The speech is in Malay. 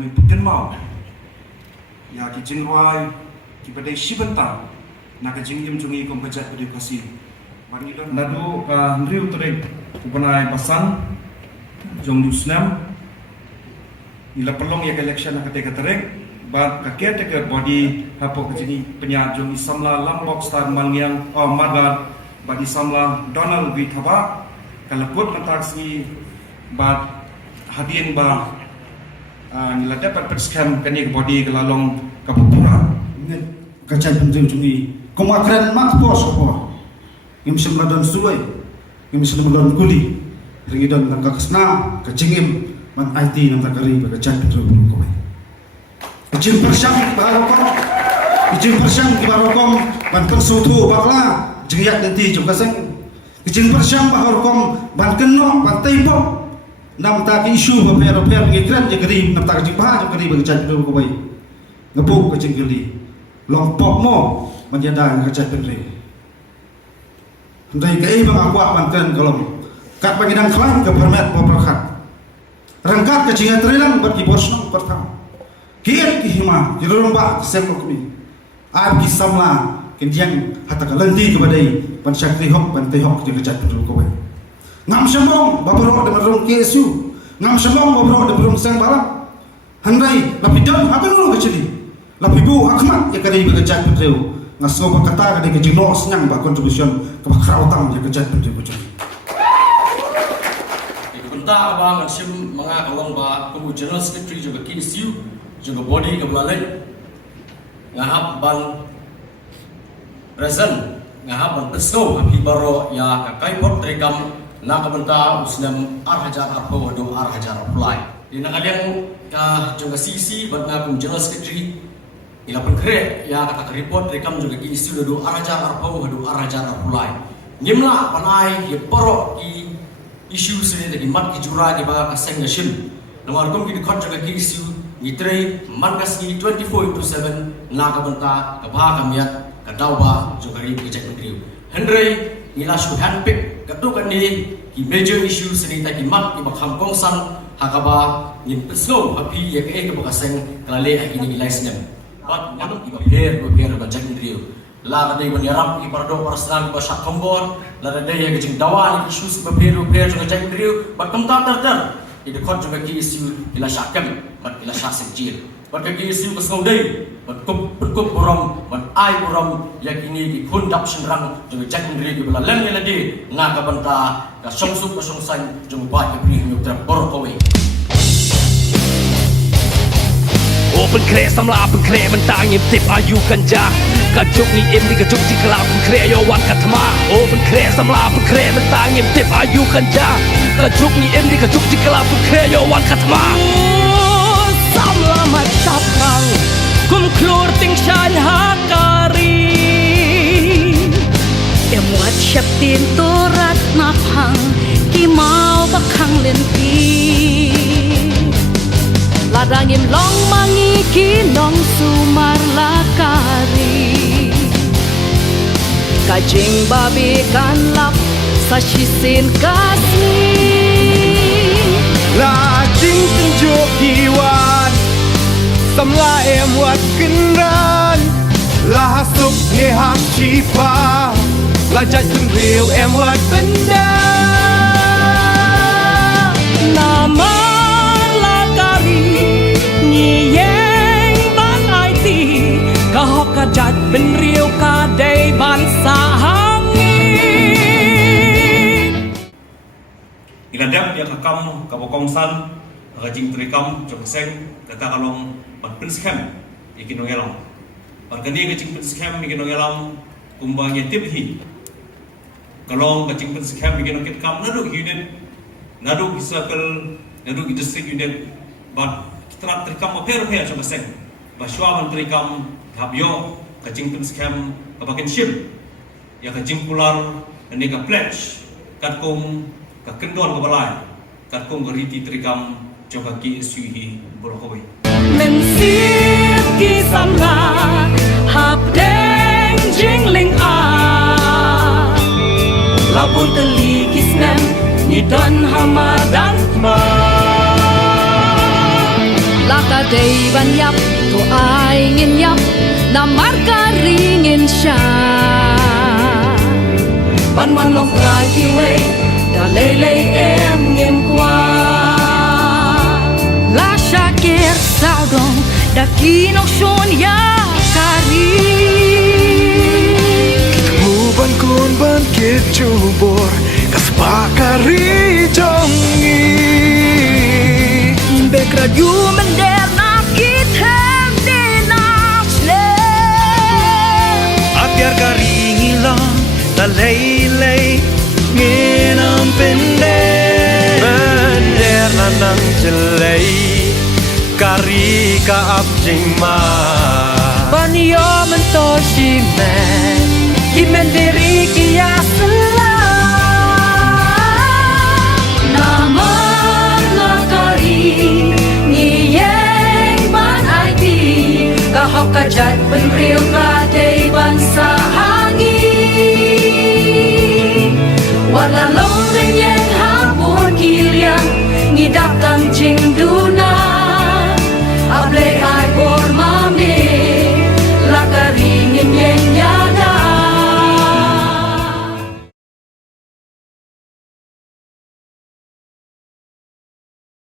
mui putin mau ya ki jingwai ki badai shibanta na ka jingyam jungi kom kajat pada kasi bagi don nadu ka ndriu tere upanai pasan jong dusnam ila pelong ya election na kate katerek ba ka caretaker body hapo ka jini penya jong isamla lambok star mangyang madan bagi samla Donald V Thaba kalaput mataksi ba hadien ba nila dapat perskam kani body kelalong kapura nget kacan penjung jungi komakran mak bos apa yang bisa meladon suai yang bisa meladon kuli ringidon langkah kesna kecingim man IT nang takari bagacan penjung kowe kecing persyam barokom kecing persyam di barokom ban persutu bakla jengyak nanti juga sang kecing persyam barokom ban keno ban taipo nam ta ki isu per ngikran jegeri nam ta kecing bah jegeri bagacan penjung kowe ngepuk kecing geli lompok mo menjadi kerja penri. Hendak kei mengakuak banten kalau kat panggilan kelam ke permet berkat. Rangkat kecingan terilang bagi bosnong pertama. Kiat kihima dirumba semok ni. Ab kisamla kendiang hatta kalenti kepada pansakri hok pantehok di kerja penri kowe. Ngam semong babarok de merung kesu. Ngam semong babarok de merung sang balam. Handai lapidon apa nulu kecili. Lapibu akmat ya kadai bekerja penri. Ngaso berkata kadai kecil no senang bah kontribusi kepada utang yang kerja penting macam ni. Bentar abang macam mengakalong bah kamu general secretary juga KSU juga body kebelalai ngahap bang present ngahap bang pesno api baro ya kakai pot rekam nak bentar usnam arhajar arpo do arhajar apply. Di nak yang juga CC bang kamu general secretary ila pun kere ya kata report rekam juga ki isu do arajar arpau do arajar arpulai nimla panai ye poro ki isu se de mat ki jura ki ba ka seng nation nomor kom ki khot juga ki isu nitre mangas ki 24/7 na ka banta ka ba ka miat ka dauba juga ri ki cek ngriu hendrei nila shu handpick ka tu kan ni ki major issue se ni ta ki mat ki ba kham kong san hakaba ni pesno api ye ka ba ka seng klale a ini license Pat manuk iba per ba jakin rio. La kadai menyerap i pardo parasal ba syak kombor, la kadai yang kecing dawan isu ba per juga jakin rio. Pat kamta ter. Ide khot juga ki isu ila syakam, pat ila syak secil. Pat ki isu ba saudai, pat kup borom, pat ai borom yang ini di kundap senrang juga jakin rio bala lem ila di na ka banta ka songsuk ba songsan juga ba ki pri nyu ter borkowe. Open kre samla open kre mentang im tip ayu kanja kajuk ni im di kajuk di kelap kre yo wan katma open kre samla open kre mentang im tip ayu kanja kajuk ni im di kajuk di kelap kre yo wan katma samla matapang kum klur ting shan hakari em wat syap tin turat naphang ki mau bakang lenti ladangim long mangi kinong sumar lakari kajing babi kan lap sa shisin kasni lajing tunjuk diwan samla em wat kenran la hasuk ni hak cipa lajat tunril em wat benda nama kahok kajat ben riu kadai bansa hangin iladap ya kakam kabokongsan rajing trikam jokseng kata kalong pat penskam ikinong elang parkani kajing penskam ikinong elang kumbang yatib hi kalong kajing penskam ikinong kitkam nadu unit nadu circle nadu district unit bat kitrat trikam aper jokseng baswa trikam habyo kacing penskam kabakin ship ya kacing pular dan ka pledge katkum ka kendon ka balai katkum ka riti trikam joka ki suhi borkowe mensir ki samla hap deng jingling a labun teli kisnem ni dan hamadan ma la ka day banyap to ay nginyap na marka ringin siya ban man long kai ki wei da lei lei em ngim qua la shakir sao dong da kinok shon ya kari Ban kun ban kit chubor kaspakari jongi Bekra du men der na kit hem de na sle Apiar kari ngilang ta lei lei nginam pende Bender na nang jelei kari ka ap jing ma Ban yo men to si men Imen diri kia sela Naman na kari Ngiyeng ban ai ti Kahok ka jat ben real ka day ban sa hangin Wala long rin yang hapon kiliang Ngidap tang jing duna